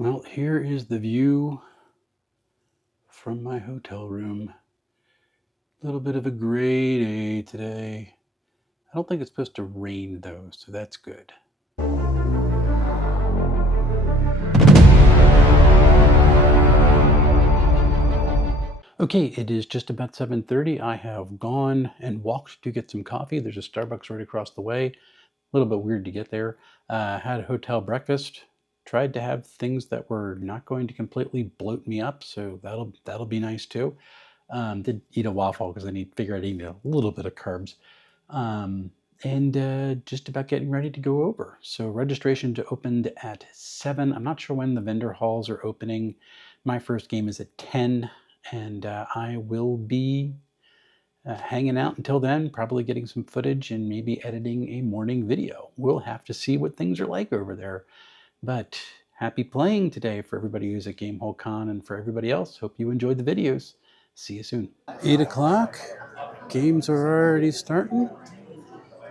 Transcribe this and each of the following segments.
Well, here is the view from my hotel room. A little bit of a gray day today. I don't think it's supposed to rain though, so that's good. Okay, it is just about 7:30. I have gone and walked to get some coffee. There's a Starbucks right across the way. A little bit weird to get there. Had a hotel breakfast. Tried to have things that were not going to completely bloat me up, so that'll be nice too. Did eat a waffle because I figured I'd eat a little bit of carbs. And just about getting ready to go over. So registration opened at 7. I'm not sure when the vendor halls are opening. My first game is at 10, and I will be hanging out until then, probably getting some footage and maybe editing a morning video. We'll have to see what things are like over there. But happy playing today for everybody who's at GameHole Con, and for everybody else, hope you enjoyed the videos. See you soon. 8 o'clock. Games are already starting.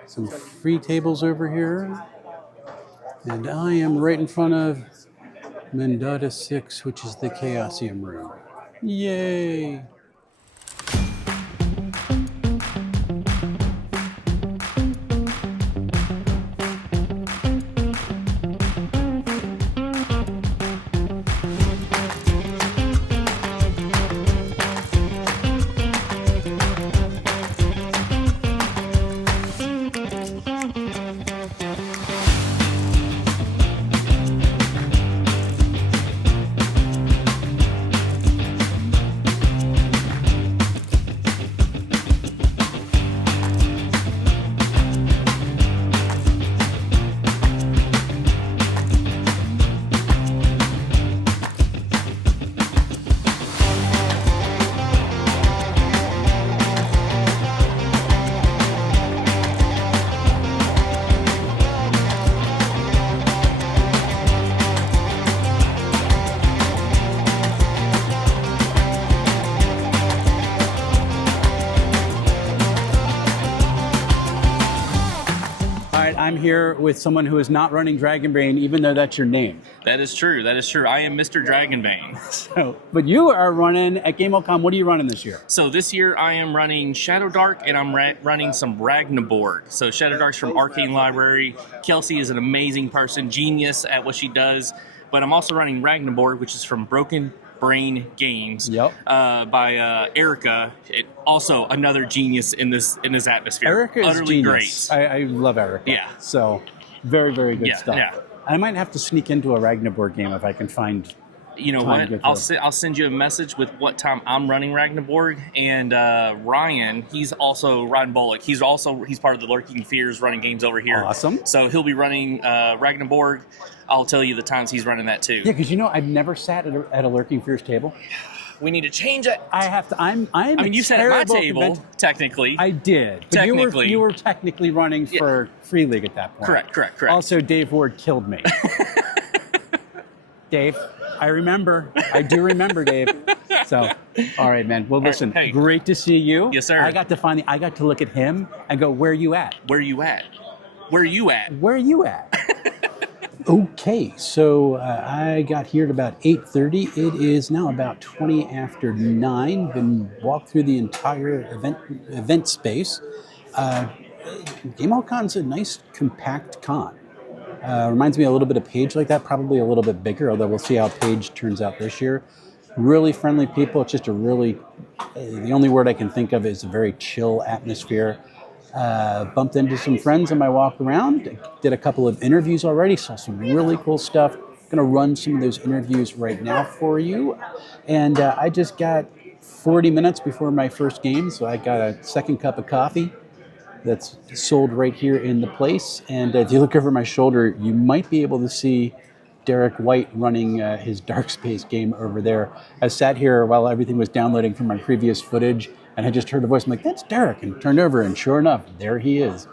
Some free tables over here. And I am right in front of Mandata 6, which is the Chaosium room. Yay! I'm here with someone who is not running Dragonbane, even though that's your name. That is true. That is true. I am Mr. Dragonbane. But you are running at GameHole Con. What are you running this year? So this year I am running Shadowdark, and I'm running some Ragnaborg. So Shadowdark's from Arcane Library. Kelsey is an amazing person, genius at what she does. But I'm also running Ragnaborg, which is from Broken Brain Games. Yep. By Erica. Also another genius in this atmosphere. Erica is utterly genius. Great. I love Erica. Yeah. So very, very good stuff. Yeah. I might have to sneak into a Ragnaborg game if I can find. You know what? I'll send you a message with what time I'm running Ragnaborg, and Ryan. He's also Ryan Bullock. He's part of the Lurking Fears running games over here. Awesome. So he'll be running Ragnaborg. I'll tell you the times he's running that too. Yeah, because I've never sat at a Lurking Fears table. We need to change it. I have to. I mean, you sat at my table, technically. I did. But technically. You were technically running for Free League at that point. Correct. Also, Dave Ward killed me. Dave, I remember. I do remember, Dave. So, all right, man. Well, listen, hey. Great to see you. Yes, sir. I got to look at him and go, where are you at? Where are you at? Where are you at? Where are you at? Okay, so I got here at about 8:30. It is now about 20 after 9. Been walked through the entire event space. GameHole Con's a nice, compact con. Reminds me a little bit of Page like that, probably a little bit bigger, although we'll see how Page turns out this year. Really friendly people. It's just the only word I can think of is a very chill atmosphere. Bumped into some friends on my walk around. Did a couple of interviews already, saw some really cool stuff. Going to run some of those interviews right now for you. And I just got 40 minutes before my first game, so I got a second cup of coffee that's sold right here in the place. And if you look over my shoulder, you might be able to see Derek White running his Dark Space game over there. I sat here while everything was downloading from my previous footage, and I just heard a voice. I'm like, that's Derek, and turned over, and sure enough, there he is.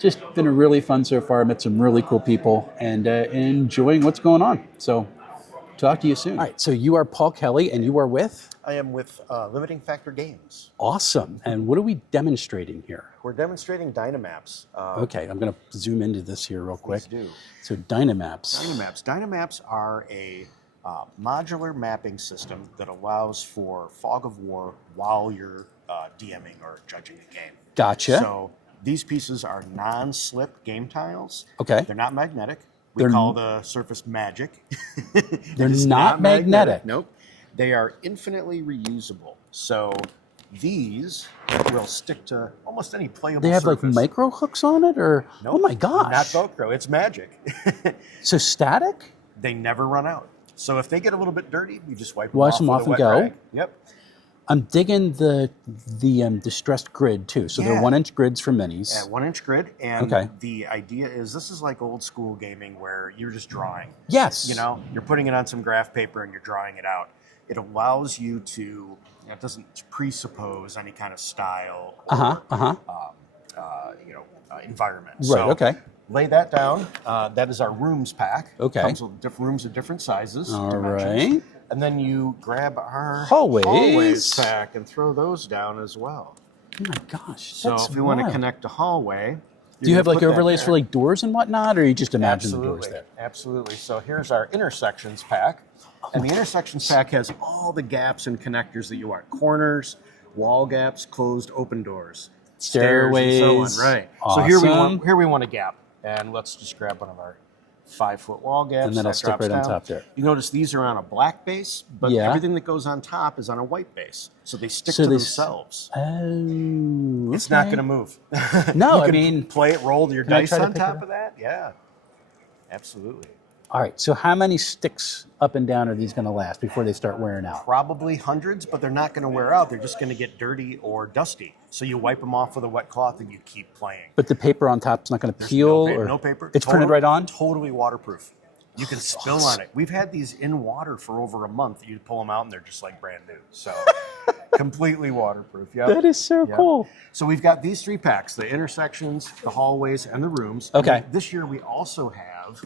Just been really fun so far. Met some really cool people, and enjoying what's going on. So Talk to you soon. All right, so you are Paul Kelly, and you are with? I am with Limiting Factor Games. Awesome. And what are we demonstrating here? We're demonstrating Dynamaps. Okay, I'm going to zoom into this here real quick. Please do. So Dynamaps. Dynamaps are a modular mapping system that allows for fog of war while you're DMing or judging a game. Gotcha. So these pieces are non-slip game tiles. Okay. They're not magnetic. We call the surface magic. They're not magnetic. Nope. They are infinitely reusable. So these will stick to almost any playable They have surface. like micro hooks on it, or Nope, oh my gosh. Not Velcro. It's magic. So static? They never run out. So if they get a little bit dirty, you just wipe them Wash off them with off a and wet go. rag. Yep. I'm digging the distressed grid too. So they're Yeah. 1-inch grids for minis. At 1-inch grid, and Okay. the idea is this is like old school gaming where you're just drawing. Yes. You know, you're putting it on some graph paper and you're drawing it out. It allows you to. It doesn't presuppose any kind of style or environment. Right. So Okay. lay that down. That is our rooms pack. Okay. Comes with rooms of different sizes. All dimensions. right. And then you grab our Hallways. pack and throw those down as well. Oh my gosh. So that's if we want to wild. connect a hallway, Do you have like overlays there. for like doors and whatnot, or you just imagine the doors Absolutely, there? absolutely. So here's our intersections pack, and the intersections pack has all the gaps and connectors that you want: corners, wall gaps, closed, open doors, Stairways. stairs, and so on. Right. Awesome. So here we want a gap, and let's just grab one of our 5-foot wall gaps. And then that I'll stick drops right on down. top there. You notice these are on a black base, but Yeah. everything that goes on top is on a white base, so they stick So to they themselves. Oh, It's not going to move. No, You I can mean, play it, roll your can I dice try to on pick it top up? of that. Yeah, absolutely. all right. So how many sticks up and down are these going to last before they start wearing out? Probably hundreds, but they're not going to wear out. They're just going to get dirty or dusty. So you wipe them off with a wet cloth and you keep playing. But the paper on top is not going to peel, or No paper. It's printed right on. Totally waterproof. You can spill on it. We've had these in water for over a month. You pull them out and they're just like brand new. So completely waterproof. Yep. That is so Yep. cool. So we've got these 3 packs: the intersections, the hallways, and the rooms. Okay. And this year we also have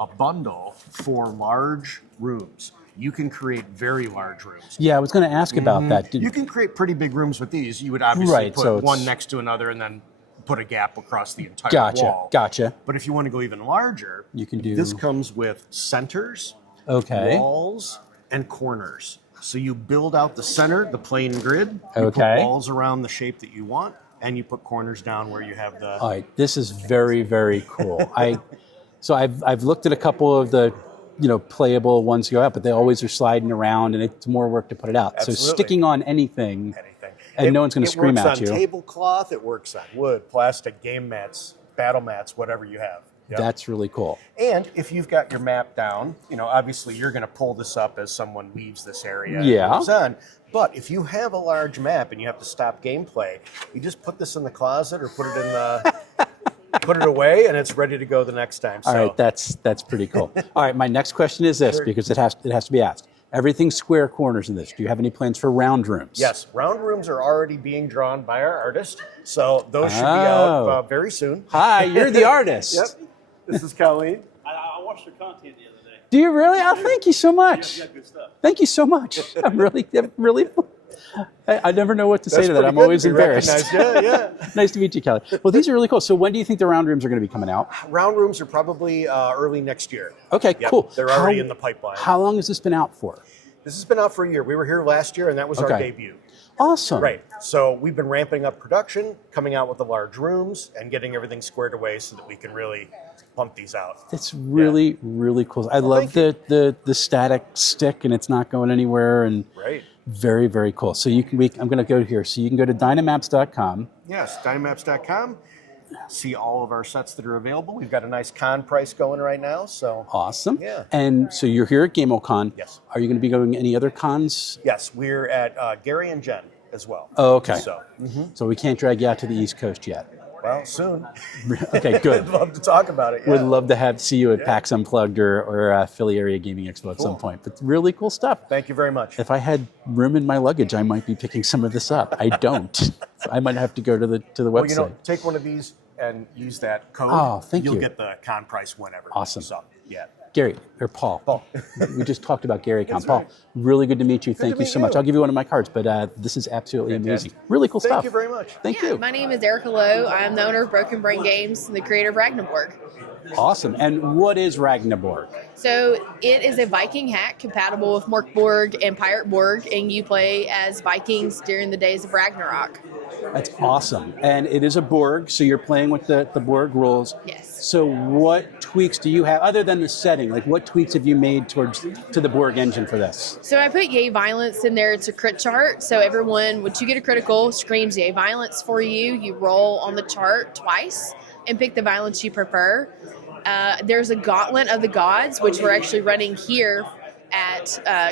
a bundle for large rooms. You can create very large rooms. Yeah, I was going to ask about that. You can create pretty big rooms with these. You would obviously Right, put so it's- one next to another and then put a gap across the entire wall. Gotcha. But if you want to go even larger, You can do- this comes with centers, Okay. walls, and corners. So you build out the center, the plain grid. You Okay. put walls around the shape that you want, and you put corners down where you have the. All right, this is very, very cool. I've looked at a couple of the playable ones go out, but they always are sliding around, and it's more work to put it out. Absolutely. So sticking on anything, Anything. and no one's going to scream at It works you. on tablecloth. It works on wood, plastic, game mats, battle mats, whatever you have. Yep. That's really cool. And if you've got your map down, obviously you're going to pull this up as someone leaves this area Yeah. and moves on. But if you have a large map and you have to stop gameplay, you just put this in the closet or put it in the put it away, and it's ready to go the next time. All right, that's pretty cool. All right, my next question is this, because it has to be asked. Everything's square corners in this. Do you have any plans for round rooms? Yes, round rooms are already being drawn by our artist, so those should be out very soon. Hi, you're the artist. Yep. This is Colleen. I watched your content the other day. Do you really? Oh, thank you so much. You got good stuff. Thank you so much. I'm really. I never know what to say to that. pretty I'm good always to be embarrassed. recognized. Yeah. Nice to meet you, Kelly. Well, these are really cool. So when do you think the round rooms are going to be coming out? Round rooms are probably early next year. Okay, Yep, cool. They're already in the pipeline. How long has this been out for? This has been out for a year. We were here last year, and that was our Okay. debut. Awesome. Right. So we've been ramping up production, coming out with the large rooms, and getting everything squared away so that we can really pump these out. That's really, really cool. I love the static stick, and it's not going anywhere, and Right. very, very cool. So I'm going to go here. So you can go to dynamaps.com. Yes, Dynamaps.com. See all of our sets that are available. We've got a nice con price going right now. So Awesome. Yeah. And so you're here at GameHole Con. Yes. Are you going to be going to any other cons? yes, we're at Gary and Jen as well. Oh, okay. So, So we can't drag you out to the East Coast yet. well, soon. Okay, good. I'd love to talk about it. Would Yeah. love to see you at PAX Unplugged or Philly Area Gaming Expo at some Cool. point. But really cool stuff. Thank you very much. If I had room in my luggage, I might be picking some of this up. I don't. So I might have to go to the website. Well, take one of these and use that code. Oh, thank You'll you. get the con price whenever. Awesome. So, yeah. Gary, or Paul. Paul. We just talked about Gary Con. That's Paul, right. really good to meet you. Good Thank to you meet so much. you. I'll give you one of my cards, but this is absolutely Fantastic. amazing. Really cool Thank stuff. you very much. Thank you. My name is Erica Lowe. I am the owner of Broken Brain Games and the creator of Ragnaborg. Awesome. And what is Ragnaborg? So it is a Viking hack compatible with Mrblahface and Pirate Borg, and you play as Vikings during the days of Ragnarok. That's awesome. And it is a Borg, so you're playing with the Borg rules. Yes. So what tweaks do you have, other than the setting, like what tweaks have you made to the Borg engine for this? So I put Yay Violence in there. It's a crit chart. So everyone, once you get a critical, screams Yay Violence for you. You roll on the chart twice and pick the violence you prefer. There's a Gauntlet of the Gods, which we're actually running here at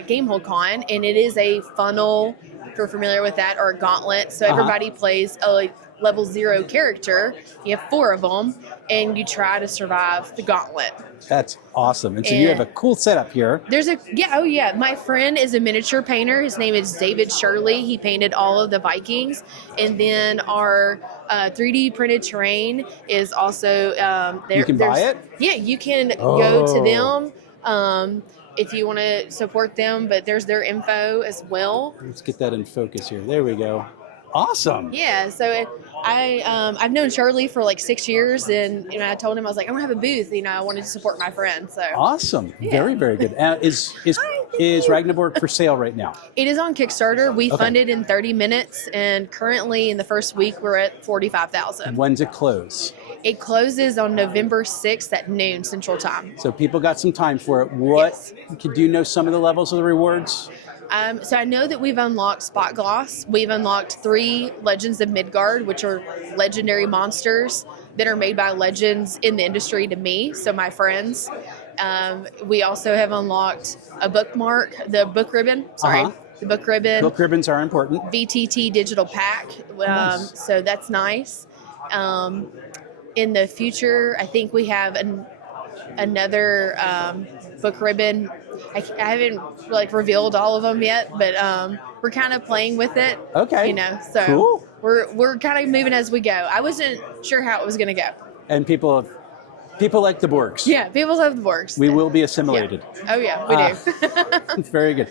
GameHole Con, and it is a funnel, if you're familiar with that, or a gauntlet. So everybody plays a level 0 character. You have 4 of them, and you try to survive the gauntlet. That's awesome. And so you have a cool setup here. There's my friend is a miniature painter. His name is David Shirley. He painted all of the Vikings. And then our 3D printed terrain is also there. You can buy it? Yeah, you can go to them if you want to support them, but there's their info as well. Let's get that in focus here. There we go. Awesome. Yeah, so I've known Shirley for like 6 years, and I told him, I was like, I'm gonna have a booth. I wanted to support my friend. So Awesome. Yeah. Very, very good. Is Ragnaborg for sale right now? it is on Kickstarter. We funded in 30 minutes, and currently in the first week we're at 45,000. When's it close? It closes on November 6th at noon Central Time. So people got some time for it. What do you know some of the levels of the rewards? So I know that we've unlocked Spot Gloss. We've unlocked 3 Legends of Midgard, which are legendary monsters that are made by legends in the industry to me, so my friends. We also have unlocked a bookmark, the book ribbon. The book ribbon. Book ribbons are important. VTT digital pack. Nice. So that's nice. In the future, I think we have another book ribbon. I haven't revealed all of them yet, but we're kind of playing with it. Okay. So cool. we're kind of moving as we go. I wasn't sure how it was going to go. And people like the Borgs. Yeah, people love the Borgs. We will be assimilated. Yeah. Oh yeah, we do. Very good.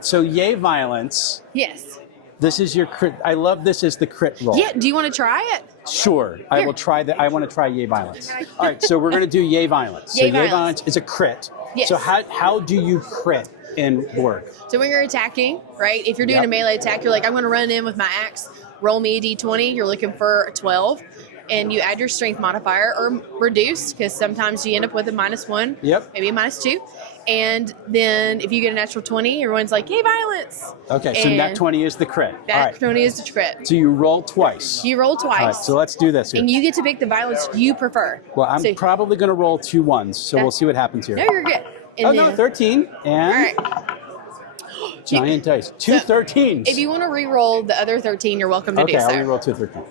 So Yay Violence. Yes. This is your crit. I love this as the crit roll. Yeah. Do you want to try it? Sure. I will try that. I want to try Yay Violence. All right. So we're going to do Yay Violence. Yay Yay Violence. Violence is a crit. Yes. So how do you crit in Borg? So when you're attacking, right? If you're doing a melee attack, you're like, I'm going to run in with my axe. Roll me a d20. You're looking for a 12. And you add your strength modifier or reduced, because sometimes you end up with a -1. Yep. Maybe a -2. And then if you get a natural 20, everyone's like, yay, violence. Okay, so nat 20 is the crit. All That right. 20 is the crit. So you roll twice. You roll twice. All right, so let's do this here. And you get to pick the violence you prefer. Well, I'm So- probably going to roll 2 1s, so we'll see what happens here. No, you're good. And Oh, no, then- 13. And All right. giant dice. Two 13s. If you want to re-roll the other 13, you're welcome to Okay, do so. I'll re-roll 2 13.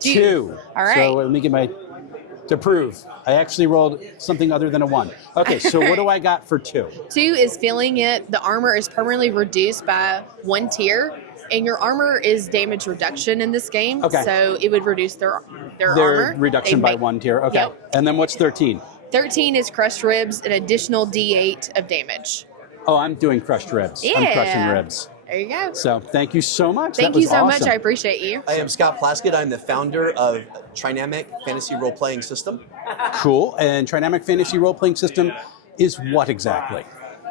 Two. 2. All right. So let me get to prove. I actually rolled something other than a 1. Okay, so what do I got for 2? 2 is filling it. The armor is permanently reduced by 1 tier, and your armor is damage reduction in this game. Okay. So it would reduce their armor. Their reduction They'd by make- 1 tier. Okay. Yep. And then what's 13? 13 is crushed ribs, an additional D8 of damage. Oh, I'm doing crushed ribs. I'm Yeah. crushing ribs. There you go. So thank you so much. Thank That you was so much. awesome. I appreciate you. I am Scott Plaskett. I'm the founder of Trinamic Fantasy Role Playing System. Cool. And Trinamic Fantasy Role Playing System is what exactly?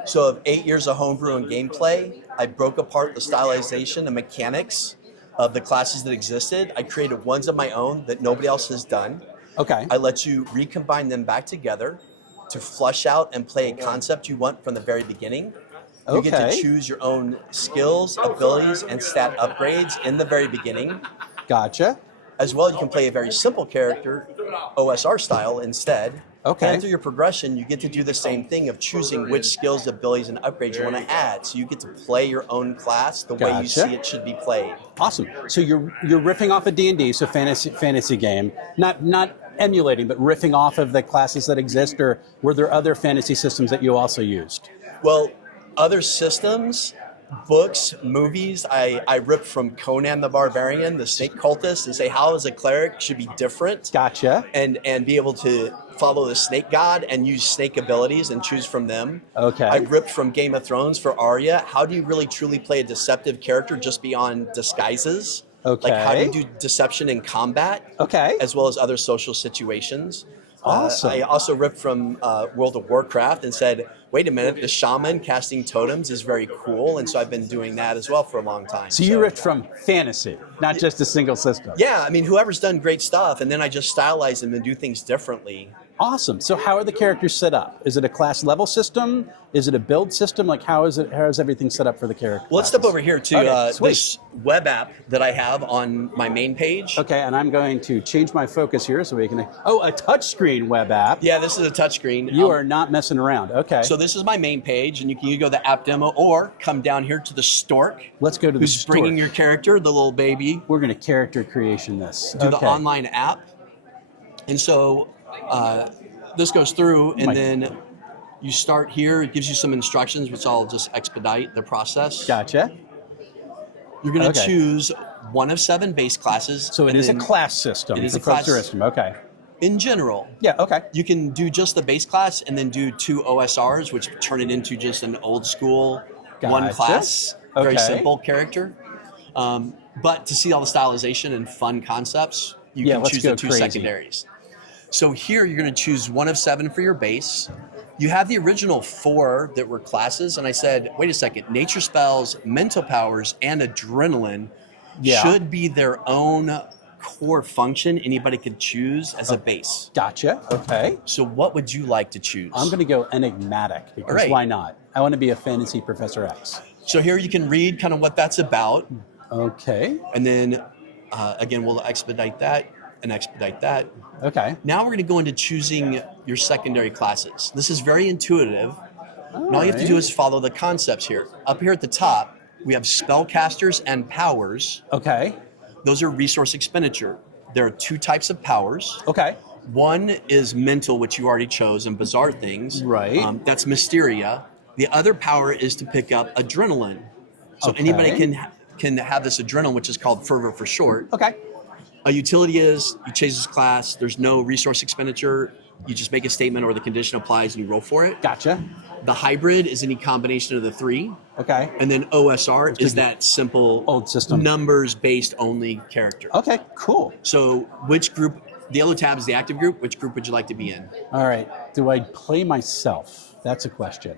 So, of 8 years of homebrew and gameplay, I broke apart the stylization and mechanics of the classes that existed. I created ones of my own that nobody else has done. Okay. I let you recombine them back together to flush out and play a concept you want from the very beginning. You get Okay. to choose your own skills, abilities, and stat upgrades in the very beginning. Gotcha. As well, you can play a very simple character, OSR style, instead. Okay. And through your progression, you get to do the same thing of choosing which skills, abilities, and upgrades you want to add. So you get to play your own class the way you Gotcha. see it should be played. Awesome. So you're riffing off of D&D, so fantasy game, not emulating, but riffing off of the classes that exist, or were there other fantasy systems that you also used? Well, other systems, books, movies, I ripped from Conan the Barbarian, the snake cultist, and say how as a cleric should be different. Gotcha. And be able to follow the snake god and use snake abilities and choose from them. Okay. I ripped from Game of Thrones for Arya. How do you really truly play a deceptive character just beyond disguises? Okay. Like how do you do deception in combat? Okay. As well as other social situations. Awesome. I also ripped from World of Warcraft and said, wait a minute, the shaman casting totems is very cool. And so I've been doing that as well for a long time. So you ripped from fantasy, not just a single system. Yeah, I mean, whoever's done great stuff, and then I just stylize them and do things differently. Awesome. So how are the characters set up? Is it a class level system? Is it a build system? Like how is everything set up for the character? Well, let's step over here to Okay, sweet. this web app that I have on my main page. Okay, and I'm going to change my focus here so we can. Oh, a touchscreen web app. Yeah, this is a touchscreen. You are not messing around. Okay. So this is my main page, and you can either go to the app demo or come down here to the stork. Let's go to the who's stork. bringing your character, the little baby. We're going to character creation this. Do the online app. And so this goes through, and then you start here. It gives you some instructions, which I'll just expedite the process. Gotcha. You're going to choose one of 7 base classes. So it is a class system. It is a class class system. Okay. In general. Yeah, okay. You can do just the base class and then do 2 OSRs, which turn it into just an old school one Gotcha. class, very Okay. simple character. But to see all the stylization and fun concepts, you can let's choose go the 2 crazy. secondaries. So here you're going to choose one of 7 for your base. You have the original 4 that were classes, and I said, wait a second, nature spells, mental powers, and adrenaline should be their own core function anybody could choose as a base. Gotcha. Okay. So what would you like to choose? I'm going to go enigmatic because All right. why not? I want to be a fantasy Professor X. So here you can read kind of what that's about. Okay. And then, again, we'll expedite that and expedite that. Okay. Now we're going to go into choosing your secondary classes. This is very intuitive. And all you have to do is follow the concepts here. Up here at the top, we have spellcasters and powers. Okay. Those are resource expenditure. There are 2 types of powers. Okay. One is mental, which you already chose, and bizarre things. Right. That's Mysteria. The other power is to pick up adrenaline. So anybody can have this adrenaline, which is called fervor for short. Okay. A utility is you change this class. There's no resource expenditure. You just make a statement or the condition applies and you roll for it. Gotcha. The hybrid is any combination of the 3. Okay. And then OSR is that simple old system numbers-based only character. Okay, cool. So which group, the yellow tab is the active group. Which group would you like to be in? All right. Do I play myself? That's a question.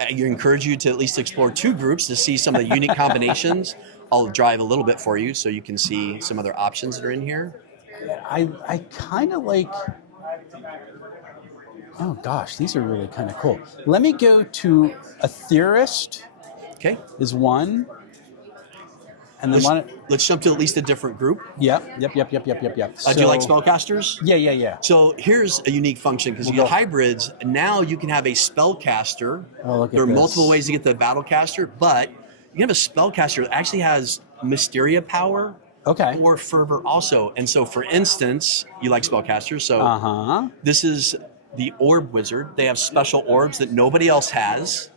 I encourage you to at least explore 2 groups to see some of the unique combinations. I'll drive a little bit for you so you can see some other options that are in here. I kind of like... Oh, gosh, these are really kind of cool. Let me go to a theorist. Okay. Is one. And then let's jump to at least a different group. Yep. Do you like spellcasters? Yeah. So here's a unique function because you have hybrids. Now you can have a spellcaster. Oh, look at there are this. multiple ways to get the battlecaster, but you have a spellcaster that actually has Mysteria power. Okay. Or fervor also. And so, for instance, you like spellcasters. So this is the orb wizard. They have special orbs that nobody else has.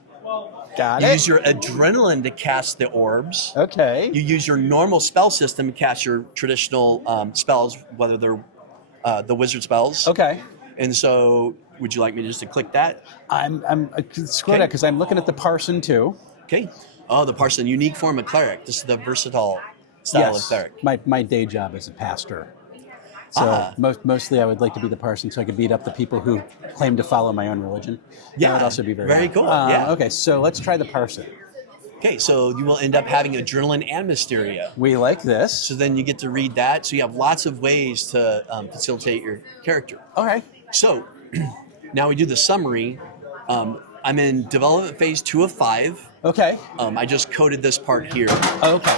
Got You it. use your adrenaline to cast the orbs. Okay. You use your normal spell system to cast your traditional spells, whether they're the wizard spells. Okay. And so, would you like me just to click that? I'm scroll that because I'm looking at the parson too. Okay. Oh, the parson, unique form of cleric. This is the versatile style of cleric. My day job is a pastor. So mostly I would like to be the parson so I could beat up the people who claim to follow my own religion. Yeah. That would also be very cool. Yeah. Okay, so let's try the parson. Okay, so you will end up having adrenaline and Mysteria. We like this. So then you get to read that. So you have lots of ways to facilitate your character. Okay. So now we do the summary. I'm in development phase 2 of 5. Okay. I just coded this part here. Okay.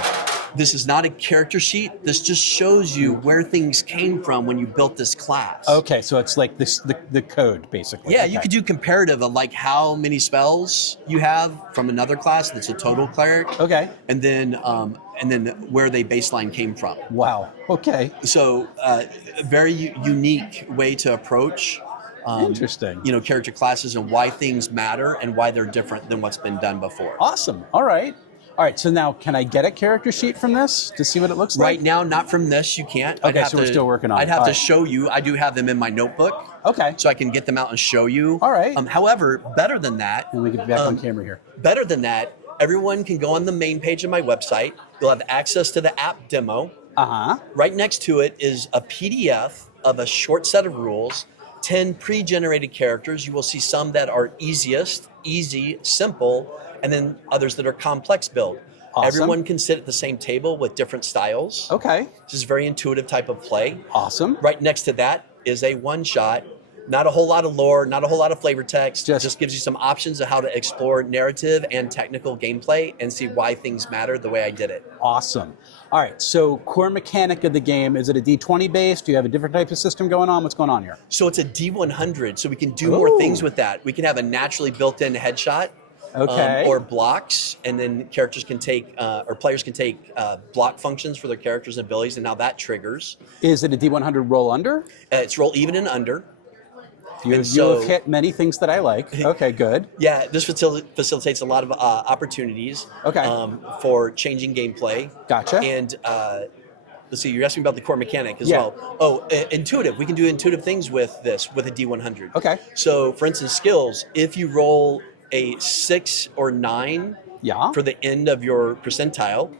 This is not a character sheet. This just shows you where things came from when you built this class. Okay, so it's like this the code basically. Yeah, Okay. you could do comparative of like how many spells you have from another class that's a total cleric. Okay. And then where they baseline came from. Wow. Okay. So a very unique way to approach Interesting. Character classes and why things matter and why they're different than what's been done before. Awesome. All right. All right, so now can I get a character sheet from this to see what it looks Right like? now, not from this, you can't. Okay, so we're still working on it. I'd have All to right. show you. I do have them in my notebook. Okay. So I can get them out and show you. All right. However, better than that, And we get back on camera here. better than that, everyone can go on the main page of my website. You'll have access to the app demo. Uh-huh. Right next to it is a PDF of a short set of rules, 10 pre-generated characters. You will see some that are easy, simple, and then others that are complex build. Awesome. Everyone can sit at the same table with different styles. Okay. This is a very intuitive type of play. Awesome. Right next to that is a one-shot. Not a whole lot of lore, not a whole lot of flavor text. Just gives you some options of how to explore narrative and technical gameplay and see why things matter the way I did it. Awesome. All right, so core mechanic of the game, is it a D20 based? Do you have a different type of system going on? What's going on here? So it's a D100, so we can do more things with that. We can have a naturally built-in headshot. Okay. Or blocks, and then characters can take, or players can take block functions for their characters and abilities, and now that triggers. Is it a D100 roll under? It's roll even and under. You have hit many things that I like. Okay, good. Yeah, this facilitates a lot of opportunities for changing gameplay. Gotcha. And let's see, you're asking about the core mechanic as well. Oh, intuitive. We can do intuitive things with this, with a D100. Okay. So, for instance, skills, if you roll a 6 or 9 for the end of your percentile,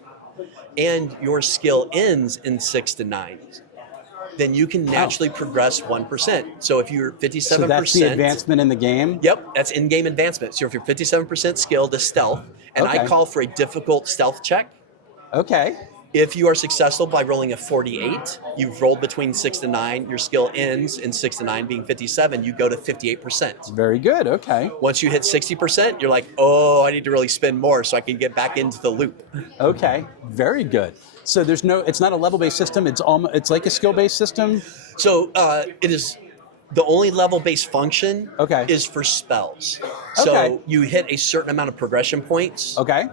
and your skill ends in 6 to 9, then you can naturally progress 1%. So if you're 57%... So that's the advancement in the game? Yep, that's in-game advancement. So if you're 57% skill to stealth, and I call for a difficult stealth check. Okay. If you are successful by rolling a 48, you've rolled between 6 to 9, your skill ends in 6 to 9 being 57, you go to 58%. Very good, okay. Once you hit 60%, you're like, oh, I need to really spend more so I can get back into the loop. Okay, very good. So it's not a level-based system, it's like a skill-based system? So it is, the only level-based function is for spells. So you hit a certain amount of progression points. Okay.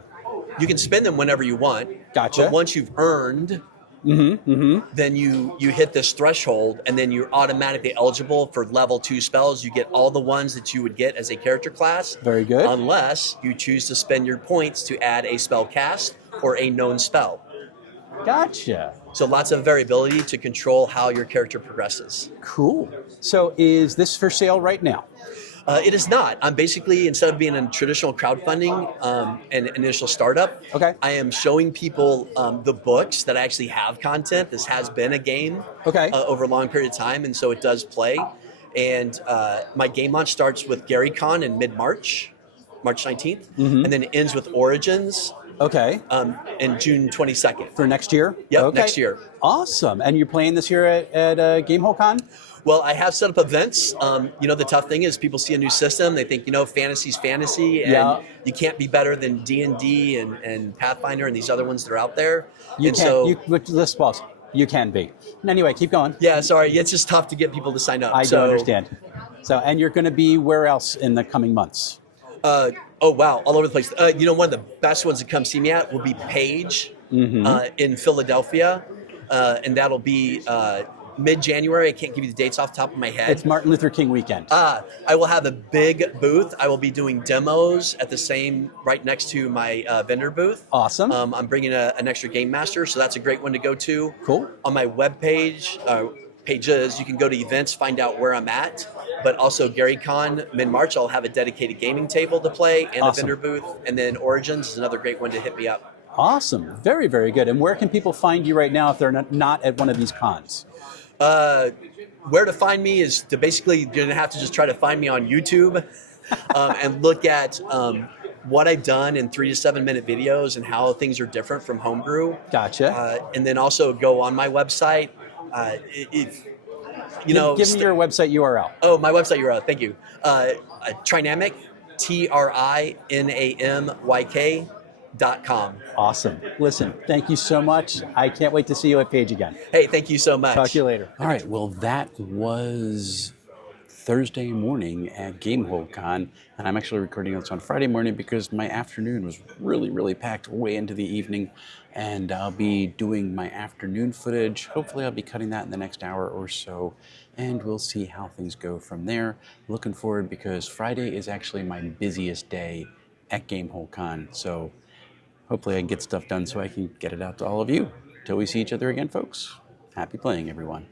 You can spend them whenever you want. Gotcha. But once you've earned, then you hit this threshold, and then you're automatically eligible for level 2 spells. You get all the ones that you would get as a character class. Very good. Unless you choose to spend your points to add a spell cast or a known spell. Gotcha. So lots of variability to control how your character progresses. Cool. So is this for sale right now? It is not. I'm basically, instead of being a traditional crowdfunding and initial startup, I am showing people the books that actually have content. This has been a game over a long period of time, and so it does play. And my game launch starts with GaryCon in mid-March, March 19th, and then it ends with Origins in June 22nd. For next year? Yep, next year. Awesome. And you're playing this year at GameHole Con? Well, I have set up events. The tough thing is people see a new system. They think, fantasy's fantasy, and you can't be better than D&D and Pathfinder and these other ones that are out there. You can be. Anyway, keep going. Yeah, sorry. It's just tough to get people to sign up. I don't understand. So, and you're going to be where else in the coming months? Oh, wow. All over the place. One of the best ones to come see me at will be Page in Philadelphia. And that'll be mid-January. I can't give you the dates off the top of my head. It's Martin Luther King weekend. I will have a big booth. I will be doing demos at the same, right next to my vendor booth. Awesome. I'm bringing an extra game master, so that's a great one to go to. Cool. On my webpage, pages, you can go to events, find out where I'm at. But also GaryCon, mid-March, I'll have a dedicated gaming table to play and a vendor booth. And then Origins is another great one to hit me up. Awesome. Very, very good. And where can people find you right now if they're not at one of these cons? Where to find me is to basically, you're going to have to just try to find me on YouTube and look at what I've done in 3 to 7 minute videos and how things are different from homebrew. Gotcha. And then also go on my website. Give me your website URL. Oh, my website URL. Thank you. Trinamyk, TRINAMYK.com. Awesome. Listen, thank you so much. I can't wait to see you at Page again. Hey, thank you so much. Talk to you later. All right. Well, that was Thursday morning at GameHole Con, and I'm actually recording this on Friday morning because my afternoon was really, really packed way into the evening, and I'll be doing my afternoon footage. Hopefully I'll be cutting that in the next hour or so, and we'll see how things go from there. Looking forward because Friday is actually my busiest day at GameHole Con, so hopefully I can get stuff done so I can get it out to all of you. Till we see each other again, folks. Happy playing, everyone.